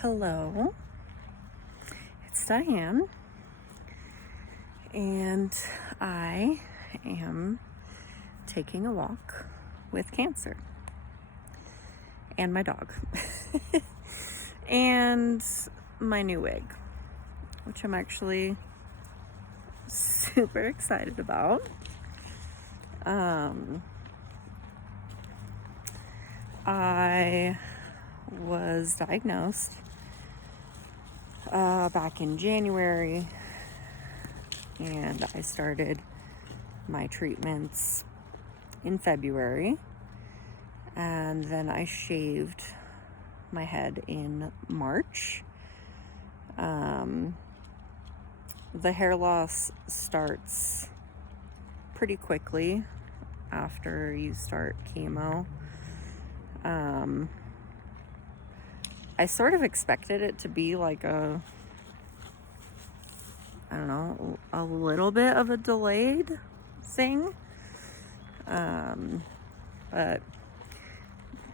Hello, it's Diane, and I am taking a walk with Cancer and my dog and my new wig, which I'm actually super excited about. I was diagnosed back in January, and I started my treatments in February, and then I shaved my head in March. The hair loss starts pretty quickly after you start chemo. I sort of expected it to be like a little bit of a delayed thing. But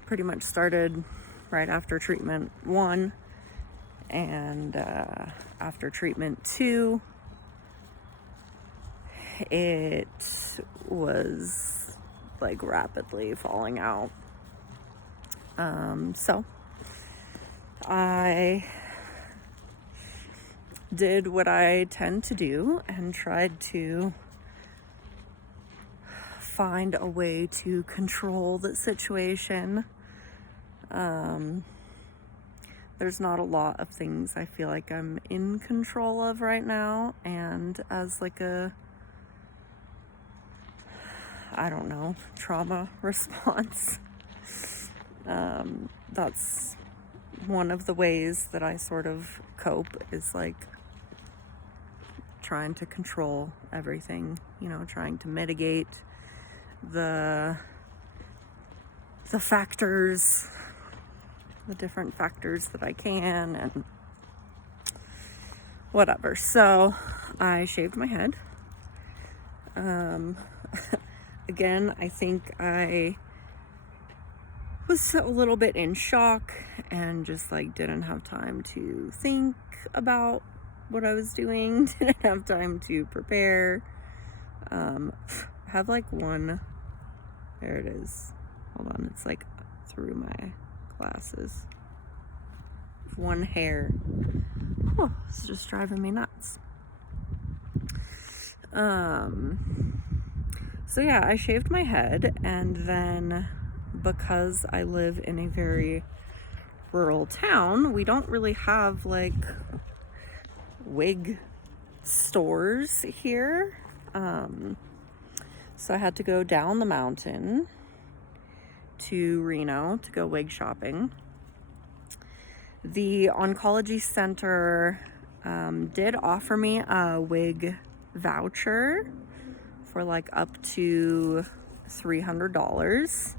pretty much started right after treatment 1, and after treatment 2, it was like rapidly falling out. So I did what I tend to do and tried to find a way to control the situation. There's not a lot of things I feel like I'm in control of right now, and as like a trauma response, that's one of the ways that I sort of cope, is like trying to control everything, trying to mitigate the factors, the different factors that I can, and whatever. So I shaved my head. Again, I think I was a little bit in shock and just like didn't have time to think about what I was doing, didn't have time to prepare. Have like one, there it is. Hold on, it's like through my glasses. One hair. Oh, it's just driving me nuts. So yeah, I shaved my head, and then because I live in a very rural town, we don't really have like wig stores here. So I had to go down the mountain to Reno to go wig shopping. The oncology center did offer me a wig voucher for like up to $300,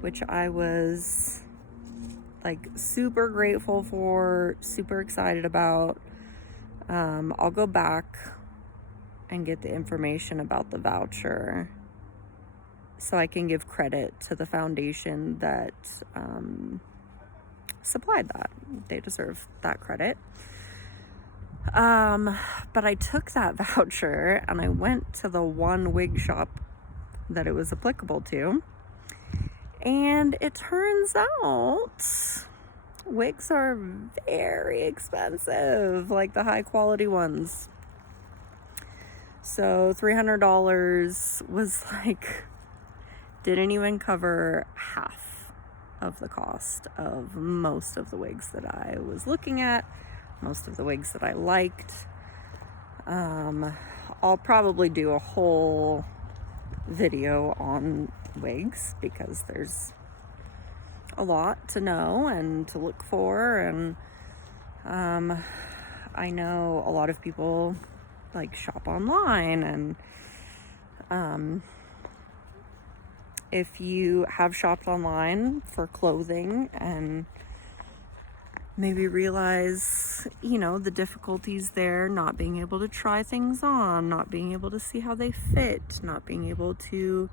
which I was like super grateful for, super excited about. I'll go back and get the information about the voucher so I can give credit to the foundation that supplied that. They deserve that credit. But I took that voucher and I went to the one wig shop that it was applicable to, and it turns out wigs are very expensive, like the high quality ones. So $300 was like, didn't even cover half of the cost of most of the wigs that I was looking at, most of the wigs that I liked. I'll probably do a whole video on wigs because there's a lot to know and to look for, and I know a lot of people like shop online, and if you have shopped online for clothing and maybe realize, the difficulties there, not being able to try things on, not being able to see how they fit, not being able to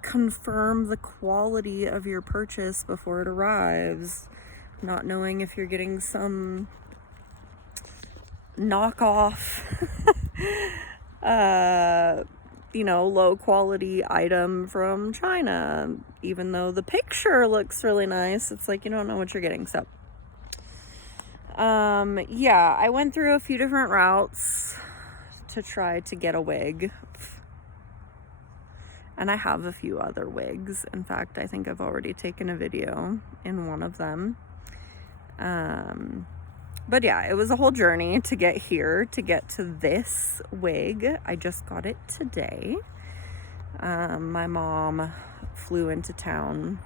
confirm the quality of your purchase before it arrives, not knowing if you're getting some knockoff, low quality item from China, even though the picture looks really nice. It's like you don't know what you're getting. So yeah, I went through a few different routes to try to get a wig, and I have a few other wigs. In fact, I think I've already taken a video in one of them. But yeah, it was a whole journey to get here, to get to this wig. I just got it today. My mom flew into town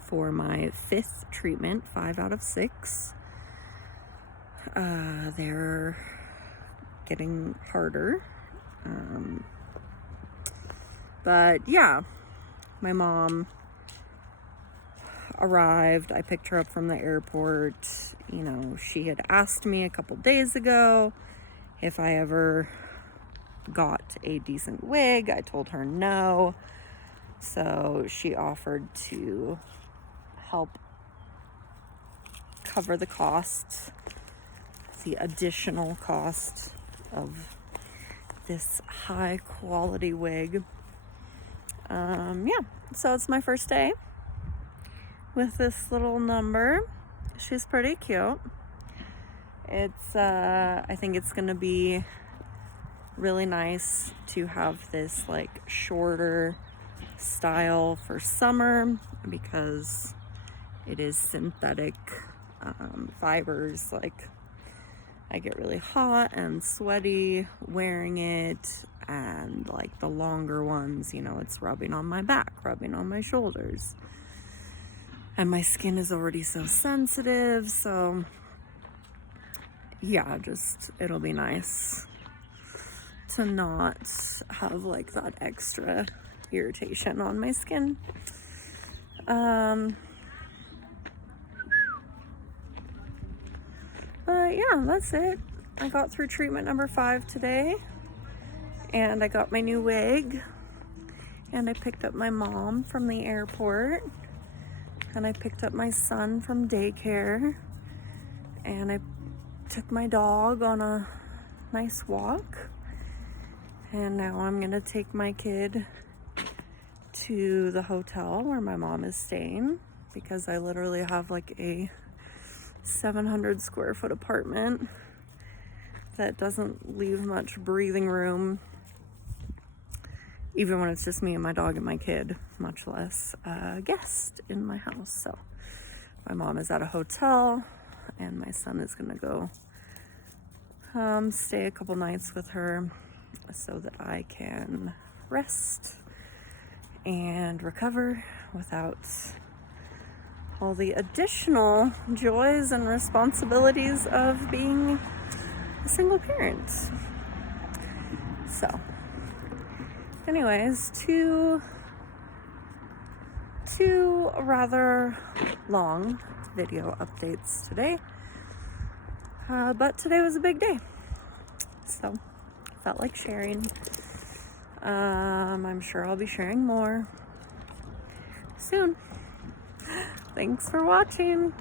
for my 5th treatment, 5 out of 6. They're getting harder. But yeah, my mom arrived. I picked her up from the airport. She had asked me a couple days ago if I ever got a decent wig. I told her no. So she offered to help cover the cost, the additional cost of this high quality wig. Yeah, so it's my first day with this little number. She's pretty cute. It's I think it's gonna be really nice to have this like shorter style for summer because it is synthetic fibers. Like, I get really hot and sweaty wearing it, and like the longer ones, it's rubbing on my back, rubbing on my shoulders, and my skin is already so sensitive. So yeah, it'll be nice to not have like that extra irritation on my skin. But yeah, that's it. I got through treatment number 5 today, and I got my new wig, and I picked up my mom from the airport, and I picked up my son from daycare, and I took my dog on a nice walk, and now I'm gonna take my kid to the hotel where my mom is staying, because I literally have like a 700 square foot apartment that doesn't leave much breathing room, even when it's just me and my dog and my kid, much less a guest in my house. So my mom is at a hotel, and my son is gonna go stay a couple nights with her so that I can rest and recover without all the additional joys and responsibilities of being a single parent. So anyways, two rather long video updates today, but today was a big day, so felt like sharing. I'm sure I'll be sharing more soon. Thanks for watching.